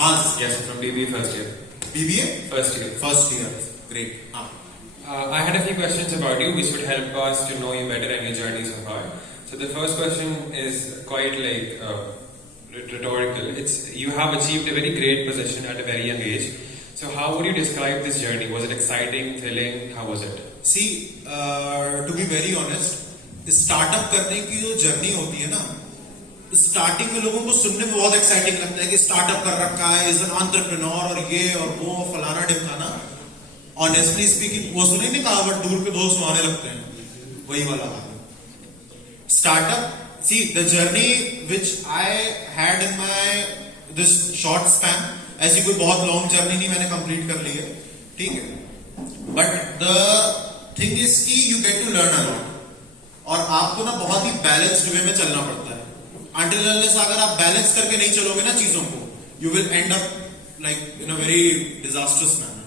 Mass. Yes, from BBA first year. BBA? First year. First year. Great. I had a few questions about you which would help us to know you better and your journey so far. So the first question is quite like rhetorical. It's you have achieved a very great position at a very young age. So how would you describe this journey? Was it exciting, thrilling? How was it? See, to be very honest, startup करने की जो journey होती है ना, starting में लोगों को सुनने में बहुत एक्साइटिंग लगता है कि स्टार्टअप कर रखा है, इज एन एंटरप्रेन्योर और ये और वो फलाना ढिमकाना. ऑनेस्टली स्पीकिंग, वो सुने नहीं कहावत, दूर के दोस्त सुहाने लगते हैं, वही वाला हाल है. Startup, see the journey which I had in my this short span, ऐसी कोई बहुत लॉन्ग जर्नी नहीं मैंने कंप्लीट कर ली है, ठीक है. बट द थिंग इज की you get to learn a lot, और आपको ना बहुत ही बैलेंस्ड वे में चलना पड़ता है. Until unless अगर आप बैलेंस करके नहीं चलोगे ना चीजों को, you will end up like in a very disastrous manner.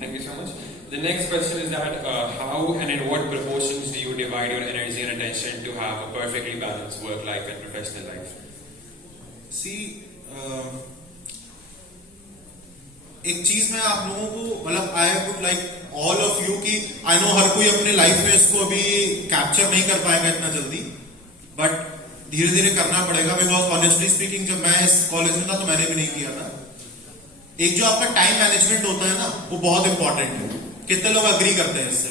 Thank you so much. The next question is that how and in what proportions do you divide your energy and attention to have a perfectly balanced work life and professional life? See, एक चीज मैं आप लोगों को मतलब I would like all of you कि I know हर कोई अपने लाइफ में इसको अभी कैप्चर नहीं कर पाएगा इतना जल्दी, बट धीरे धीरे करना पड़ेगा. बिकॉज ऑनेस्टली स्पीकिंग जब मैं इस कॉलेज में था तो मैंने भी नहीं किया था. एक जो आपका टाइम मैनेजमेंट होता है ना, वो बहुत इंपॉर्टेंट है. कितने लोग अग्री करते हैं इससे?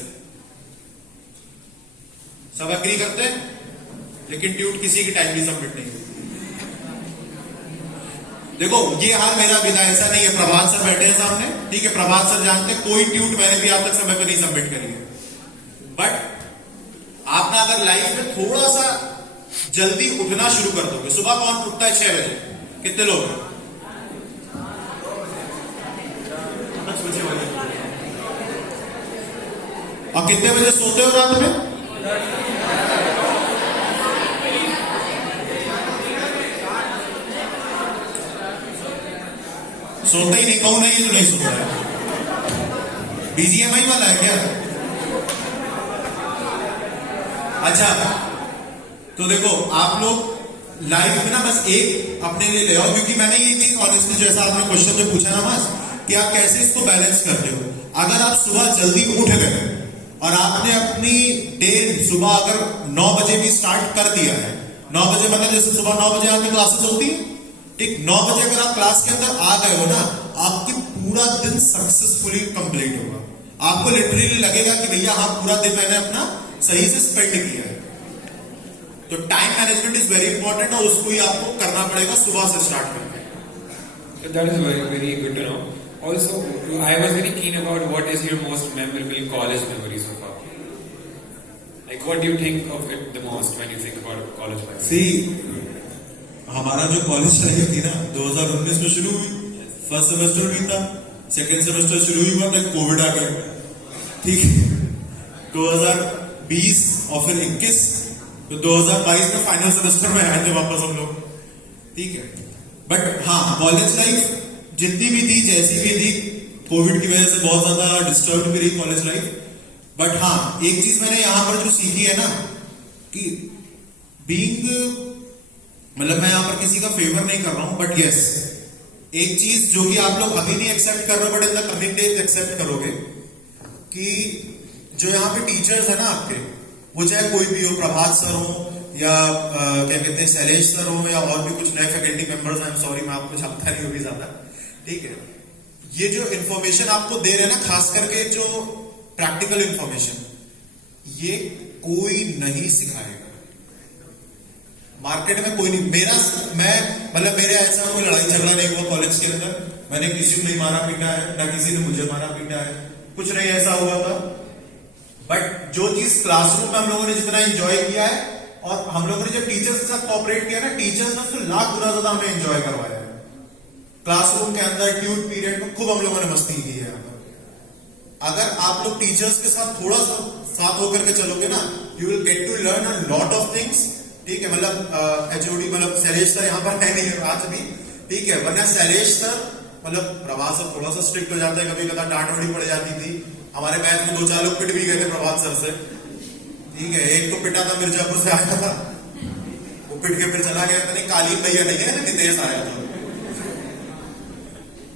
सब अग्री करते हैं, लेकिन ट्यूट किसी की टाइमली सबमिट नहीं होती. देखो ये हाल मेरा भी था, ऐसा नहीं है. प्रभात सर बैठे हैं सामने, ठीक है, प्रभात सर जानते हैं कोई ट्यूट मैंने भी आज तक समय पर नहीं सबमिट करी है. बट आपने अगर लाइफ में थोड़ा सा जल्दी उठना शुरू कर दोगे, सुबह कौन उठता है 6 बजे? कितने लोग हैं? 5 बजे वाले. और कितने बजे सोते हो रात में? सोता ही नहीं, कहूं नहीं ये तो नहीं सोता है. बीजीएमआई वाला है क्या? अच्छा, तो देखो आप लोग लाइफ में ना बस एक अपने लिए ले आओ, क्योंकि मैंने ये चीज ऑनेस्टली, जैसा आपने क्वेश्चन जो पूछा ना मास, कि आप कैसे इसको बैलेंस करते हो. अगर आप सुबह जल्दी उठ गए और आपने अपनी डे सुबह अगर 9 बजे भी स्टार्ट कर दिया है, 9 बजे मतलब जैसे सुबह 9 बजे आपकी क्लासेस होती है, ठीक, 9 बजे अगर आप क्लास के अंदर आ गए हो ना, आपकी पूरा दिन सक्सेसफुली कंप्लीट होगा. आपको लिटरली लगेगा कि भैया हाँ पूरा दिन मैंने अपना सही से स्पेंड किया है. तो time management is very important, और उसको ही आपको करना पड़ेगा सुबह से स्टार्ट करके. That is very, very good to know. Also, I was very keen about what is your most memorable college memory so far. Like, what do you think of it the most when you think about college life? See, हमारा जो college life थी ना 2019 में शुरू हुई, first semester भी था, second semester शुरू ही हुआ तक कोविड आ गया, ठीक है. 2020 और फिर 21, तो 2022 में फाइनल सेमेस्टर में आए थे वापस हम लोग, ठीक है. बट हाँ, कॉलेज लाइफ जितनी भी थी, जैसी भी थी, कोविड की वजह से बहुत ज्यादा डिस्टर्ब भी रही कॉलेज लाइफ. बट हाँ, एक चीज मैंने यहां पर जो सीखी है ना, कि बीइंग, मतलब मैं यहां पर किसी का फेवर नहीं कर रहा हूं, बट यस, एक चीज जो कि आप लोग अभी नहीं एक्सेप्ट कर रहे हो, but in the coming days accept करोगे, कि जो यहाँ पे टीचर्स है ना आपके, वो चाहे कोई भी हो, प्रभात सर हो या क्या कहते हैं शैलेश सर हो, या और भी कुछ नए फैकल्टी मेंबर्स हैं, सॉरी मैं आपको जानता नहीं होगी ज्यादा, ठीक है. ये जो इन्फॉर्मेशन आपको दे रहे हैं ना, खास करके जो प्रैक्टिकल इन्फॉर्मेशन, ये कोई नहीं सिखाएगा. मार्केट में कोई नहीं. मेरे ऐसा कोई लड़ाई झगड़ा नहीं हुआ कॉलेज के अंदर, मैंने किसी को नहीं मारा पीटा है, ना किसी ने मुझे मारा पीटा है, कुछ नहीं ऐसा हुआ था. बट जो चीज क्लासरूम में हम लोगों ने जितना एंजॉय किया है, और हम लोगों ने जब टीचर्स के साथ कोऑपरेट किया ना, टीचर्स ने उसको लाख गुना ज्यादा हमें एंजॉय करवाया है. क्लासरूम के अंदर ट्यूट पीरियड में खूब हम लोगों ने मस्ती की है. अगर आप लोग टीचर्स के साथ थोड़ा सा साथ होकर के चलोगे ना, you will get to learn a lot of things, ठीक है. मतलब एचओडी, मतलब शैलेश सर यहाँ पर है नहीं आज भी, ठीक है, वरना शैलेश सर, मतलब प्रभात सर थोड़ा सा स्ट्रिक्ट हो जाता है, कभी कभी डांट वाड़ी पड़ जाती थी. हमारे बैच में 2-4 लोग पिट भी गए थे प्रभात सर से, ठीक है. एक तो पिटा था, मिर्जापुर से आया था, वो पिट के फिर चला गया था. नहीं, कालीन भैया नहीं है, नितेश आया था,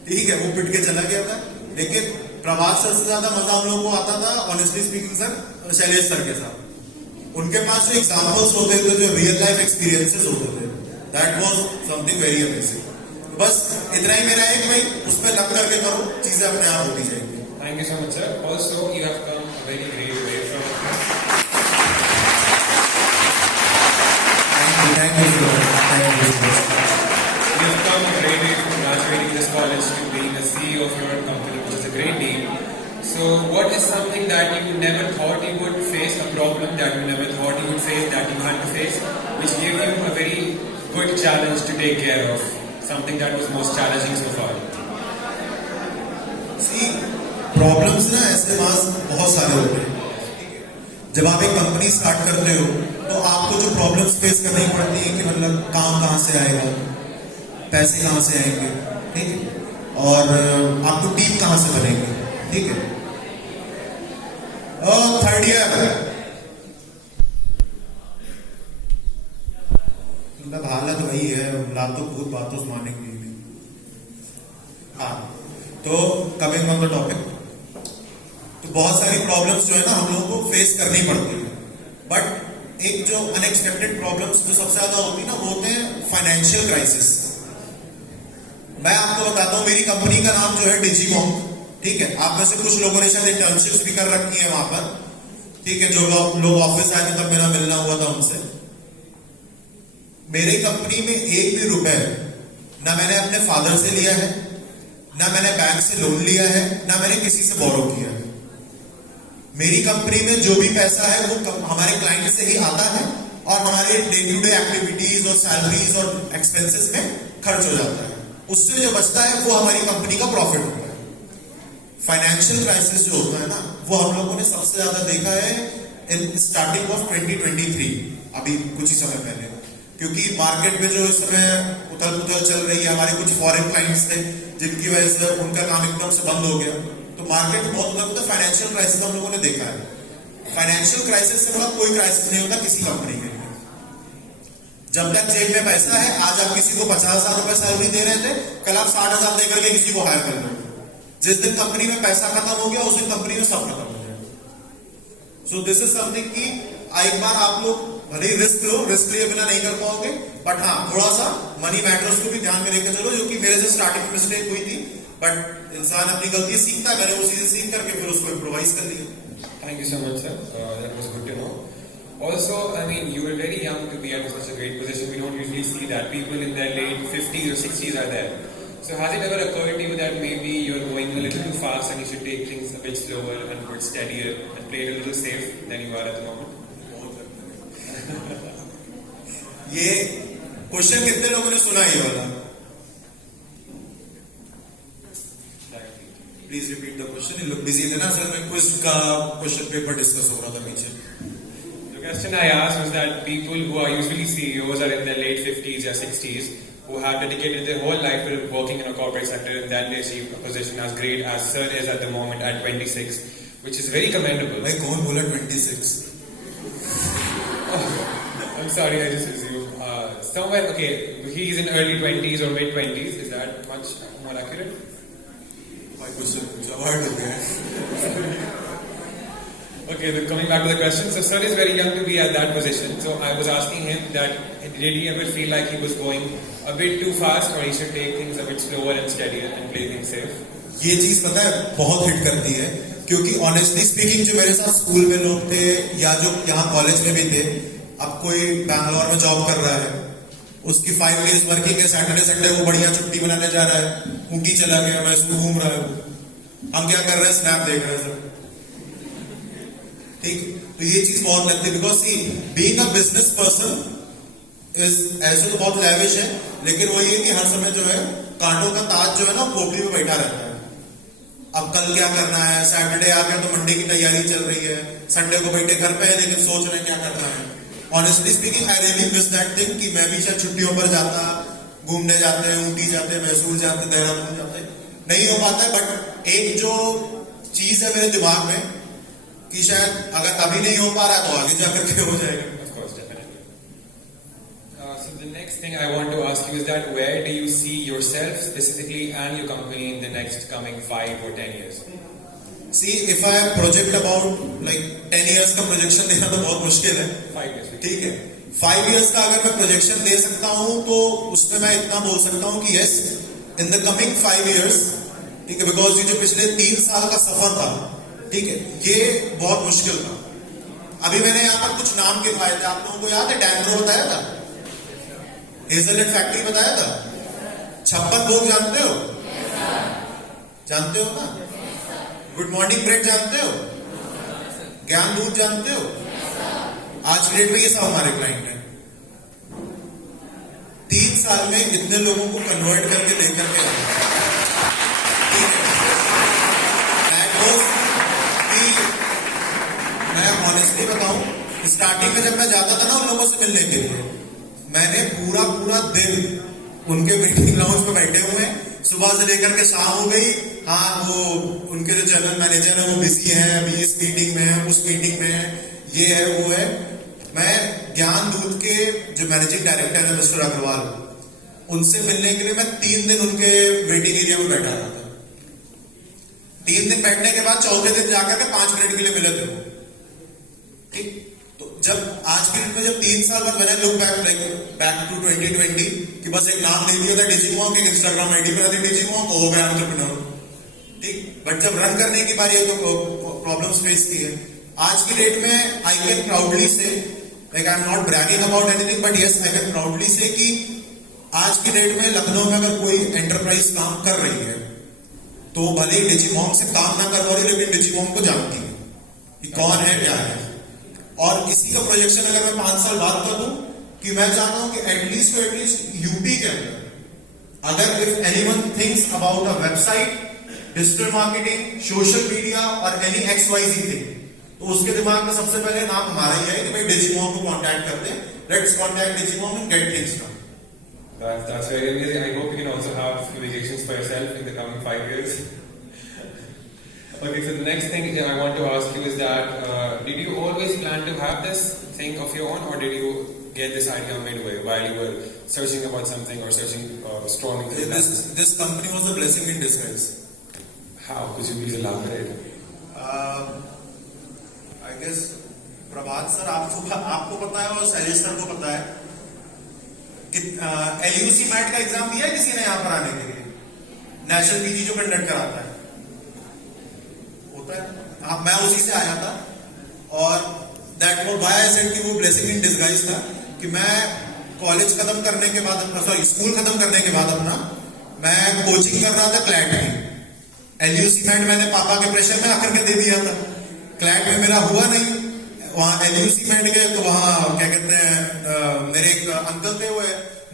ठीक है, वो पिट के चला गया था। लेकिन प्रभास सर से ज्यादा मजा हम लोग को आता था honestly speaking sir Shailesh sir के साथ। उनके पास जो एग्जांपल्स होते थे, जो रियल लाइफ एक्सपीरियंसेस होते थे, that was something very amazing. बस इतना ही मेरा है कि भाई उस पर लग करके करो, चीजें अपने आप होती जाएंगी। Thank you so much, sir. Also, you have come a very great way from. Thank you so much. You have come a great way from graduating this college to being a CEO of your own company, which is a great deal. So, what is something that you never thought you would face, a problem that you never thought you would face, that you had to face, which gave you a very good challenge to take care of? Something that was most challenging so far? See, problems ना ऐसे पास बहुत सारे होते हैं। जब आप एक company start करते हो तो आपको जो प्रॉब्लम्स फेस करनी पड़ती है कि मतलब काम कहाँ से आएगा, पैसे कहाँ से आएंगे, ठीक है, और आपको टीम कहाँ से बनेगी, ठीक है। थर्ड ईयर मतलब हालत वही है, लातों भूत बातों से मानेंगे नहीं। हाँ, तो कमिंग ऑन द टॉपिक, तो बहुत सारी प्रॉब्लम्स जो है ना हम लोगों को फेस करनी पड़ती है। बट एक जो अनएक्सपेक्टेड प्रॉब्लम्स जो सबसे ज्यादा होती है ना, वो होते हैं फाइनेंशियल क्राइसिस। मैं आपको बताता हूँ, मेरी कंपनी का नाम जो है डिजीकॉम, ठीक है। आप में से कुछ लोगों ने शायद इंटर्नशिप्स भी कर रखी है वहां पर, ठीक है। जो लोग ऑफिस आए थे तब मेरा मिलना हुआ था उनसे। मेरी कंपनी में एक भी रुपए ना मैंने अपने फादर से लिया है, ना मैंने बैंक से लोन लिया है, ना मैंने किसी से बोरो किया है। मेरी कंपनी में जो भी पैसा है वो हमारे क्लाइंट से ही आता है और हमारे डे टू डे एक्टिविटीज और सैलरीज और एक्सपेंसेस में खर्च हो जाता है। उससे जो बचता है वो हमारी कंपनी का प्रॉफिट होता है। फाइनेंशियल क्राइसिस जो होता है ना, वो हम लोगों ने सबसे ज्यादा देखा है इन स्टार्टिंग ऑफ 2023, अभी कुछ ही समय पहले, क्योंकि मार्केट में जो इस समय उथल पुथल चल रही है। हमारे कुछ फॉरेन क्लाइंट्स थे जिनकी वजह से उनका काम एकदम से बंद हो गया, तो मार्केट बहुत मतलब फाइनेंशियल क्राइसिस हम लोगों ने देखा है। फाइनेंशियल क्राइसिस से बड़ा कोई क्राइसिस नहीं होता किसी कंपनी के लिए। जब तक जेब में पैसा है, आज आप किसी को 50,000 रुपए सैलरी दे रहे थे, कल आप 60,000 देकर के किसी को हायर कर रहे हो। जिस दिन कंपनी में पैसा खत्म हो गया, उस दिन कंपनी में सब खत्म हो जाएगा। सो दिस इज समथिंग की एक बार आप लोग भले ही रिस्क लो, रिस्क लिए बिना नहीं कर पाओगे, बट हाँ थोड़ा सा मनी मैटर्स को भी ध्यान में लेकर चलो, जो कि मेरे से स्टार्टिंग मिस्टेक हुई थी। बट इंसान अपनी गलती सीखता करे, उसी से सीख करके फिर उसको इम्प्रोवाइज कर दिया। Thank you so much, sir. That was good to know. Also, I mean, you were very young to be at such a great position. We don't usually see that. People in their late 50s or 60s are there. So has it ever occurred to you that maybe you're going a little too fast and you should take things a bit slower and a bit steadier and play it a little safe than you are at the moment? ये question कितने लोगों ने सुना ये वाला? Please repeat the question. ये लोग busy थे ना, सर मैं क्विज का क्वेश्चन पेपर डिस्कस हो रहा था नीचे। The question I asked was that people who are usually CEOs are in their late 50s or 60s who have dedicated their whole life to working in a corporate sector, and then they achieve a position as great as Sir is at the moment at 26, which is very commendable. भाई कौन बोला 26? I'm sorry, I just assumed. Somewhere, okay, he's in early 20s or mid 20s. Is that much more accurate? भाई question पूछा hard हो गया। Okay, then coming back to the question, so Sir is very young to be at that position. So I was asking him that did he ever feel like he was going a bit too fast, or he should take things a bit slower and steadier and play things safe? ये चीज पता है बहुत hit करती है, क्योंकि honestly speaking जो मेरे साथ स्कूल में लोग थे या जो यहाँ कॉलेज में भी थे, अब कोई बैंगलोर में जॉब कर रहा है, उसकी 5 days वर्किंग है, सैटरडे संडे को बढ़िया छुट्टी मनाने जा रहा है, ऊटी चला गया, मैसूर घूम रहा है। हम क्या कर रहे हैं, स्नैप देख रहे हैं सर, ठीक। तो ये चीज बहुत लगती है, because she being a business person is ऐसे तो बहुत लैविश है, लेकिन वही है कि हर समय जो है कांटों का ताज जो है ना खोपड़ी में बैठा रहता है। अब कल क्या करना है, सैटरडे आ गया तो मंडे की तैयारी चल रही है, संडे को बैठे घर पे है लेकिन सोच रहे हैं क्या करना है। Honestly speaking I really miss that thing कि मैं भी शायद छुट्टियों पर जाता, घूमने जाते हैं, ऊटी जाते हैं, मैसूर जाते हैं, देहरादून जाते हैं, नहीं हो पाता है। बट एक जो चीज है मेरे दिमाग में कि शायद अगर अभी नहीं हो पा रहा तो आगे जाकर के हो जाएगा। Of course, definitely. So the next next thing I want to ask you is that where do you see yourself specifically and your company in the next coming 5 or 10 years? See, if I project about like 10 years का projection देना तो बहुत मुश्किल है. 5 years. ठीक है. 5 years का अगर मैं projection दे सकता हूँ तो उसमें मैं इतना बोल सकता हूँ कि yes, in the coming 5 years, ठीक है, because ये जो पिछले 3 साल का सफर था, ठीक है, ये बहुत मुश्किल था. अभी मैंने यहाँ पर कुछ नाम गिनवाए थे, आप लोगों को याद है? डैनरो बताया था, हेजलनट फैक्ट्री बताया था, 56 भोग जानते हो? जानते हो ना? गुड मॉर्निंग ब्रेड जानते हो? ज्ञान दूत जानते हो? आज की डेट में ये सब हमारे क्लाइंट हैं. 3 साल में इतने लोगों को कन्वर्ट करके लेकर के आए. ठीक है, मैं ऑनेस्टली बताऊं, स्टार्टिंग में जब मैं जाता था ना उन लोगों से मिलने के लिए, मैंने पूरा दिन उनके मीटिंग लाउंज में बैठे हुए हैं. सुबह से लेकर के शाम हो गई. हाँ, वो उनके जो जनरल मैनेजर है वो बिजी है, अभी इस मीटिंग में है, उस मीटिंग में है, ये है, वो है. मैं ज्ञान दूत के जो मैनेजिंग डायरेक्टर है मिस्टर अग्रवाल, उनसे मिलने के लिए मैं 3 दिन उनके वेटिंग एरिया में बैठा रहा था. 3 दिन बैठने के बाद चौथे दिन जाकर के 5 मिनट के लिए मिले थे. ठीक, तो जब आज के दिन में जब 3 साल बाद मैंने लुक बैक टू 2020 कि बस एक नाम दे दिया था डिजिमॉन्क, एक इंस्टाग्राम आईडी बना दी डिजिमॉन्क, हो गया एंटरप्रेन्योर. ठीक, बट जब रन करने की बारी है तो प्रॉब्लम्स फेस की है. आज की डेट में आई कैन प्राउडली से, like I am not bragging about anything, but yes I can proudly से कि आज की डेट में लखनऊ में अगर कोई एंटरप्राइज काम कर रही है तो भले ही डिजिमॉन्क से काम ना करवा रही, लेकिन डिजिमॉन्क को जानती है कि कौन है, क्या है. और इसी का प्रोजेक्शन अगर मैं 5 साल बाद कर दूं कि मैं चाहता हूं कि एटलीस्ट यूपी के अंदर अगर if anyone thinks about a website, digital marketing, social media और एनी XYZ थिंग, तो उसके दिमाग में सबसे पहले नाम हमारा ही है कि भाई डिजिमॉन्क को कांटेक्ट करते हैं. Let's contact Digimonk and get things done. That's very amazing. I hope you can also have few vacations for yourself in the coming 5 years. Okay, so the next thing I want to ask you is that did you always plan to have this thing of your own, or did you get this idea midway while you were searching about something or storming through classes? This company was a blessing in disguise. How? Could you please elaborate? I guess Prabhat sir आपको पता है और Shailesh sir को पता है कि LUC mat का exam दिया है किसी ने यहाँ पर आने के लिए? नेशनल पीजी जो कंडक्ट कराता है, होता है. हाँ, मैं उसी से आया था. और that was why I said कि वो ब्लेसिंग इन डिस्गाइज था कि मैं कॉलेज खत्म करने के बाद, स्कूल खत्म करने के बाद अपना मैं कोचिंग कर रहा था क्लैट में. LUC मैट मैंने पापा के प्रेशर में आकर के दे दिया था. क्लैट में मेरा हुआ नहीं. वहां LUC मैट गए तो वहां क्या कहते हैं, मेरे एक अंकल थे, वो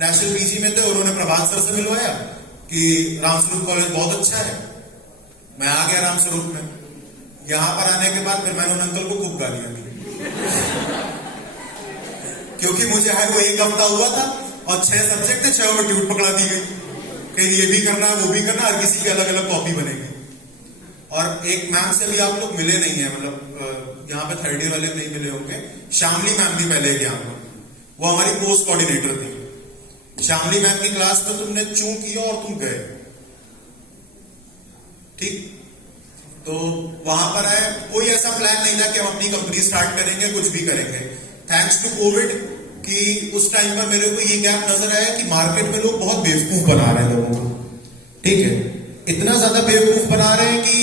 नेशनल पीजी में थे, उन्होंने प्रभात सर से मिलवाया कि रामस्वरूप कॉलेज बहुत अच्छा है. मैं आ गया रामस्वरूप में. यहां पर आने के बाद फिर मैंने उन अंकल को खूब गालियां दी क्योंकि मुझे वो 1 हफ्ता हुआ था और 6 सब्जेक्ट थे, 6 वो ट्यूट पकड़ा दी गई कि ये भी करना है, वो भी करना, हर किसी की अलग अलग कॉपी बनेगी. और एक मैम से भी आप लोग मिले नहीं है, मतलब यहाँ पे 3rd ईयर वाले नहीं मिले होंगे. श्यामली मैम भी पहले यहाँ पर, वो हमारी कोर्स कोऑर्डिनेटर थी. श्यामली मैम की क्लास में तुमने चूं किया और तुम गए. ठीक, तो वहां पर है कोई ऐसा प्लान नहीं था कि हम अपनी कंपनी स्टार्ट करेंगे, कुछ भी करेंगे. थैंक्स टू कोविड कि उस टाइम पर मेरे को ये गैप नजर आया कि मार्केट में लोग बहुत बेवकूफ बना रहे हैं लोगों को. ठीक है, इतना ज्यादा बेवकूफ बना रहे हैं कि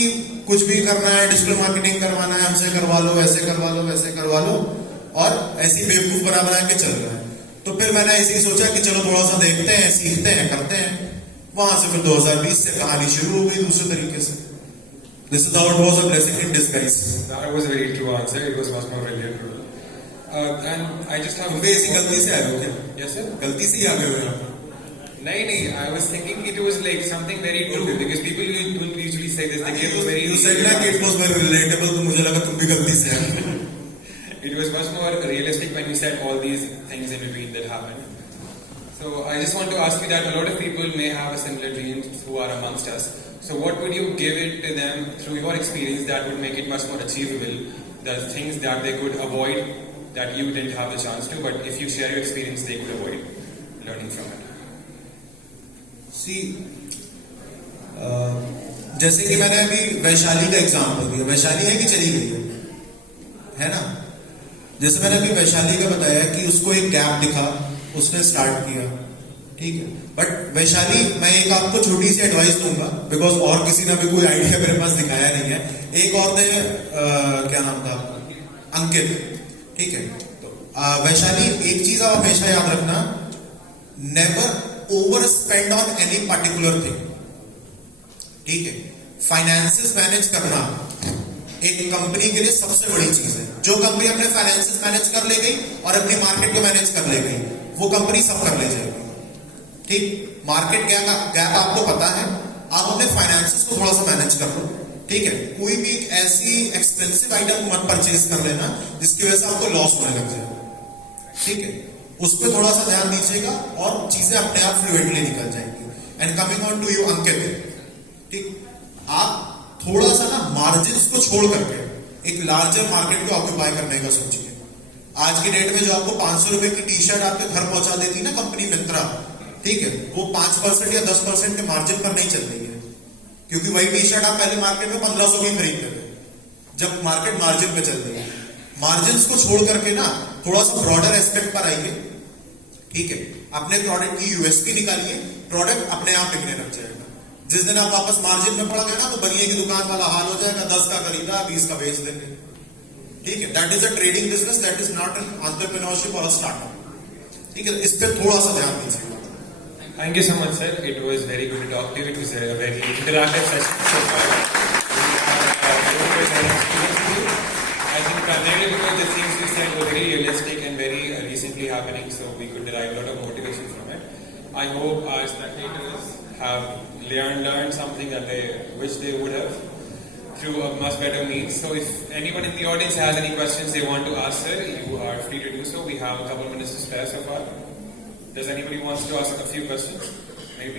कुछ भी करना है, डिजिटल मार्केटिंग करवाना है, हमसे करवा लो, ऐसे करवा लो, वैसे करवा लो, और ऐसी बेवकूफ बना के चल रहा है. तो फिर मैंने ऐसे ही सोचा कि चलो थोड़ा सा देखते हैं, सीखते हैं, करते हैं. वहां से फिर 2020 से कहानी शुरू हो गई दूसरे तरीके से. This is how it was a blessing in disguise. That was a very true answer. It was much more relatable. And I just have. तुम भी ऐसी गलती से आए हो क्या? Yes sir. गलती से ही आ गए हो यहाँ पर? नहीं. I was thinking it was like something very true because people don't usually say this. They give a very. You said that it was very relatable, तो मुझे लगा तुम भी गलती से आए. It was much more realistic when you said all these things in between that happened. So I just want to ask you that a lot of people may have a similar dream who are amongst us. So what would you give it to them through your experience that would make it much more achievable? The things that they could avoid that you didn't have the chance to, but if you share your experience, they could avoid. learning from it? सी जैसे कि मैंने अभी वैशाली का example दिया, वैशाली है कि चली गई है ना? जैसे मैंने अभी वैशाली का बताया कि उसको एक गैप दिखा, उसने स्टार्ट किया, ठीक है। बट वैशाली, मैं एक आपको छोटी सी एडवाइस दूंगा, बिकॉज और किसी ने भी कोई आइडिया मेरे पास दिखाया नहीं है। एक और थे, क्या नाम था, अंकित, ठीक है। तो वैशाली, एक चीज आप हमेशा याद रखना, never over spend on any particular thing, ठीक है। फाइनेंसेस मैनेज करना एक कंपनी के लिए सबसे बड़ी चीज है। जो कंपनी अपने फाइनेंसेस मैनेज कर ले गई और अपनी मार्केट को मैनेज कर ले गई, वो कंपनी सब कर ले जाएगी, ठीक। मार्केट गैप आपको पता है, आप अपने फाइनेंसेस को थोड़ा सा मैनेज कर लो, ठीक है। कोई भी ऐसी एक्सपेंसिव आइटम मत परचेज कर लेना जिसकी वजह से आपको लॉस होने लग जाए, ठीक है। उस पर थोड़ा सा ध्यान दीजिएगा और चीजें अपने आप फ्लुएंटली निकल जाएंगी। And coming on to you Ankit, ठीक, आप थोड़ा सा ना मार्जिन को छोड़ करके एक लार्जर मार्केट को ऑक्यूपाई करने का सोचिए। आज की डेट में जो आपको 500 रुपए की टी शर्ट आपके घर पहुंचा देती ना कंपनी मिंत्रा, ठीक है, वो 5% या 10% के मार्जिन पर नहीं चल रही है, क्योंकि वही टी शर्ट आप पहले मार्केट में 1500 की खरीदते थे, जब मार्केट मार्जिन पे चल रही है। मार्जिन को छोड़ करके ना थोड़ा सा ब्रॉडर एस्पेक्ट पर आइए, ठीक है। अपने प्रोडक्ट की यूएसपी निकालिए, प्रोडक्ट अपने आप बिकने लग जाएगा। जिस दिन आप वापस मार्जिन में पड़ गए ना, तो बनिए की दुकान वाला हाल हो जाएगा, 10 का खरीदा 20 का बेच देंगे, ठीक है। That is a trading business, that is not an entrepreneurship और स्टार्टअप, ठीक है। इस पर थोड़ा सा ध्यान दीजिएगा। Thank you so much, sir. It was very good to talk to you. It was a very interactive session so far. I think primarily because the things you said were very realistic and very recently happening, so we could derive a lot of motivation from it. I hope our spectators have learned something that they wish they would have through a much better means. So if anyone in the audience has any questions they want to ask, sir, you are free to do so. We have a couple of minutes to spare so far. Does anybody wants to ask a few questions?